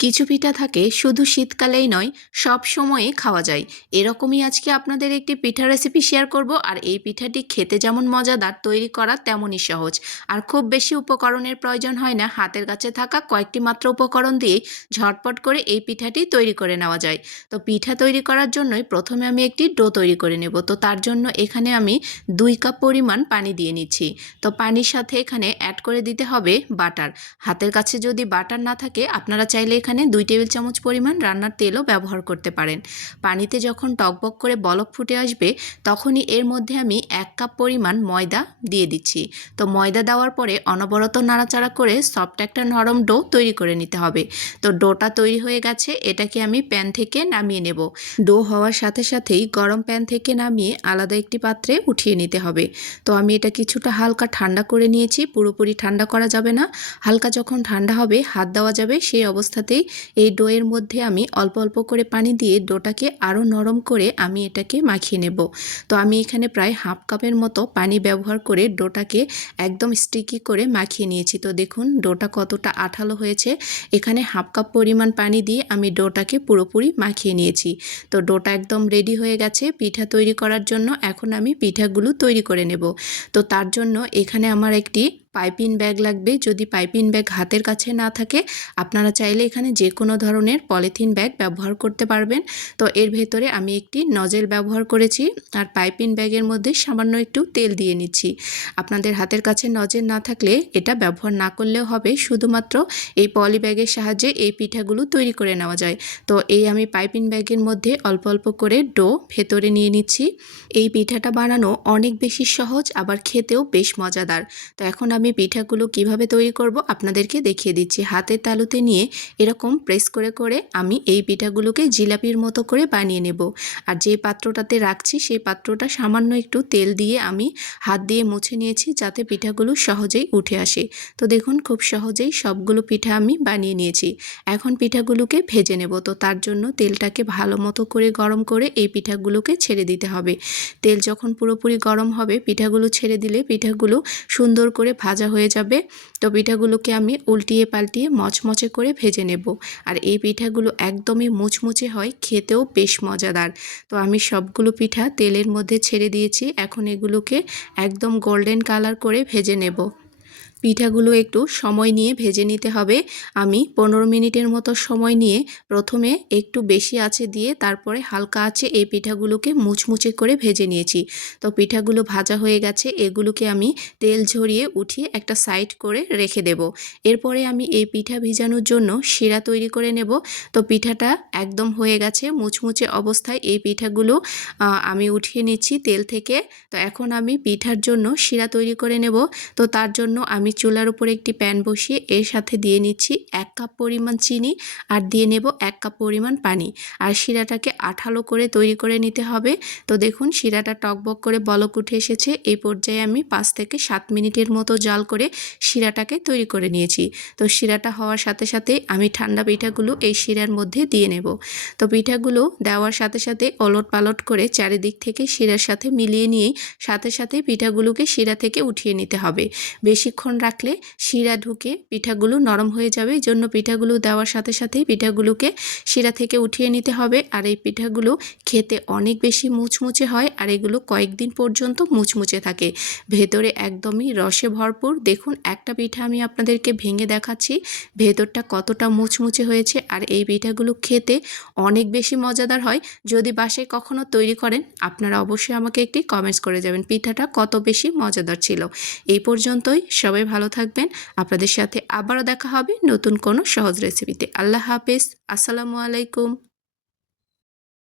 কিছু পিঠা থাকে শুধু শীতকালেই নয়, সব সময়ে খাওয়া যায়। এরকমই আজকে আপনাদের একটি পিঠা রেসিপি শেয়ার করব। আর এই পিঠাটি খেতে যেমন মজাদার, তৈরি করা তেমনই সহজ। আর খুব বেশি উপকরণের প্রয়োজন হয় না, হাতের কাছে থাকা কয়েকটি মাত্র উপকরণ দিয়েই ঝটপট করে এই পিঠাটি তৈরি করে নেওয়া যায়। তো পিঠা তৈরি করার জন্যই প্রথমে আমি একটি ডো তৈরি করে নেব। তো তার জন্য এখানে আমি 2 কাপ পরিমাণ পানি দিয়ে নিচ্ছি। তো পানির সাথে এখানে অ্যাড করে দিতে হবে বাটার। হাতের কাছে যদি বাটার না থাকে, আপনারা চাইলে এখানে 2 টেবিল চামচ পরিমাণ রান্নার তেলও ব্যবহার করতে পারেন। পানিতে যখন টকবক করে বলক ফুটে আসবে, তখনই এর মধ্যে আমি 1 কাপ পরিমাণ ময়দা দিয়ে দিচ্ছি। তো ময়দা দেওয়ার পরে অনবরত নাড়াচাড়া করে সফট একটা নরম ডো তৈরি করে নিতে হবে। তো ডোটা তৈরি হয়ে গেছে, এটাকে আমি প্যান থেকে নামিয়ে নেব। ডো হওয়ার সাথে সাথেই গরম প্যান থেকে নামিয়ে আলাদা একটি পাত্রে উঠিয়ে নিতে হবে। তো আমি এটা কিছুটা হালকা ঠান্ডা করে নিয়েছি, পুরোপুরি ঠান্ডা করা যাবে না। হালকা যখন ঠান্ডা হবে, হাত দেওয়া যাবে, সেই অবস্থাতেই এই ডোয়ের মধ্যে আমি অল্প অল্প করে পানি দিয়ে ডোটাকে আরও নরম করে আমি এটাকে মাখিয়ে নেব। তো আমি এখানে প্রায় হাফ কাপের মতো পানি ব্যবহার করে ডোটাকে একদম স্টিকি করে মাখিয়ে নিয়েছি। তো দেখুন ডোটা কতটা আঠালো হয়েছে। এখানে হাফ কাপ পরিমাণ পানি দিয়ে আমি ডোটাকে পুরোপুরি মাখিয়ে নিয়েছি। তো ডোটা একদম রেডি হয়ে গেছে পিঠা তৈরি করার জন্য। এখন আমি পিঠাগুলো তৈরি করে নেব। তো তার জন্য এখানে আমার একটি পাইপিং ব্যাগ লাগবে। যদি পাইপিং ব্যাগ হাতের কাছে না থাকে, আপনারা চাইলে এখানে যে কোনো ধরনের পলিথিন ব্যাগ ব্যবহার করতে পারবেন। তো এর ভেতরে আমি একটি নজেল ব্যবহার করেছি, আর পাইপিং ব্যাগের মধ্যে সামান্য একটু তেল দিয়ে নিচ্ছি। আপনাদের হাতের কাছে নজেল না থাকলে এটা ব্যবহার না করলেও হবে, শুধুমাত্র এই পলি ব্যাগের সাহায্যে এই পিঠাগুলো তৈরি করে নেওয়া যায়। তো এই আমি পাইপিং ব্যাগের মধ্যে অল্প অল্প করে ডো ভেতরে নিয়ে নিচ্ছি। এই পিঠাটা বানানো অনেক বেশি সহজ, আবার খেতেও বেশ মজাদার। তো এখন আমি পিঠাগুলো কিভাবে তৈরি করব আপনাদেরকে দেখিয়ে দিচ্ছি। হাতের তালুতে নিয়ে এরকম প্রেস করে করে আমি এই পিঠাগুলোকে জিলাপির মতো করে বানিয়ে নেব। আর যে পাত্রটাতে রাখছি সেই পাত্রটা সামান্য একটু তেল দিয়ে আমি হাত দিয়ে মুছে নিয়েছি, যাতে পিঠাগুলো সহজেই উঠে আসে। তো দেখুন খুব সহজেই সবগুলো পিঠা আমি বানিয়ে নিয়েছি। এখন পিঠাগুলোকে ভেজে নেব। তো তার জন্য তেলটাকে ভালো মতো করে গরম করে এই পিঠাগুলোকে ছেড়ে দিতে হবে। তেল যখন পুরোপুরি গরম হবে, পিঠাগুলো ছেড়ে দিলে পিঠাগুলো সুন্দর করে ভাজা হয়ে যাবে। তো পিঠাগুলোকে আমি উল্টিয়ে পাল্টিয়ে মচমচে করে ভেজে নেব। আর এই পিঠাগুলো একদমই মুচমুচে হয়, খেতেও বেশ মজাদার। তো আমি সবগুলো পিঠা তেলের মধ্যে ছেড়ে দিয়েছি। এখন এগুলোকে একদম গোল্ডেন কালার করে ভেজে নেব। পিঠাগুলো একটু সময় নিয়ে ভেজে নিতে হবে। আমি 15 মিনিটের মতো সময় নিয়ে প্রথমে একটু বেশি আঁচে দিয়ে তারপরে হালকা আঁচে এই পিঠাগুলোকে মুচমুচে করে ভেজে নিয়েছি। তো পিঠাগুলো ভাজা হয়ে গেছে, এগুলোকে আমি তেল ঝরিয়ে উঠিয়ে একটা সাইড করে রেখে দেব। এরপরে আমি এই পিঠা ভিজানোর জন্য শিরা তৈরি করে নেব। তো পিঠাটা একদম হয়ে গেছে, মুচমুচে অবস্থায় এই পিঠাগুলো আমি উঠিয়ে নিচ্ছি তেল থেকে। তো এখন আমি পিঠার জন্য শিরা তৈরি করে নেব। তো তার জন্য আমি চুলার উপর একটি প্যান বসিয়ে এর সাথে দিয়ে নিচ্ছি 1 কাপ পরিমাণ চিনি, আর দিয়ে নেব 1 কাপ পরিমাণ পানি। আর শিরাটাকে আঠালো করে তৈরি করে নিতে হবে। তো দেখুন শিরাটা টকবক করে বলক উঠে এসেছে। এই পর্যায়ে আমি 5 থেকে 7 মিনিটের মতো জাল করে শিরাটাকে তৈরি করে নিয়েছি। তো শিরাটা হওয়ার সাথে সাথে আমি ঠান্ডা পিঠাগুলো এই শিরার মধ্যে দিয়ে নেব। তো পিঠাগুলো দেওয়ার সাথে সাথে ওলট পালট করে চারিদিক থেকে শিরার সাথে মিলিয়ে নিয়েই সাথে সাথে পিঠাগুলোকে শিরা থেকে উঠিয়ে নিতে হবে। বেশিক্ষণ রাখলে শিরা ঢুকে পিঠাগুলো নরম হয়ে যাবে, এই জন্য পিঠাগুলো দেওয়ার সাথে সাথেই পিঠাগুলোকে শিরা থেকে উঠিয়ে নিতে হবে। আর এই পিঠাগুলো খেতে অনেক বেশি মুচমুচে হয়, আর এগুলো কয়েকদিন পর্যন্ত মুচমুচে থাকে, ভেতরে একদমই রসে ভরপুর। দেখুন একটা পিঠা আমি আপনাদেরকে ভেঙে দেখাচ্ছি, ভেতরটা কতটা মুচমুচে হয়েছে। আর এই পিঠাগুলো খেতে অনেক বেশি মজাদার হয়। যদি বাসায় কখনো তৈরি করেন, আপনারা অবশ্যই আমাকে একটি কমেন্টস করে যাবেন পিঠাটা কত বেশি মজাদার ছিল। এই পর্যন্তই, সবাই ভালো থাকবেন। আপনাদের সাথে আবারও দেখা হবে নতুন কোনো সহজ রেসিপিতে। আল্লাহ হাফেজ, আসসালামু আলাইকুম।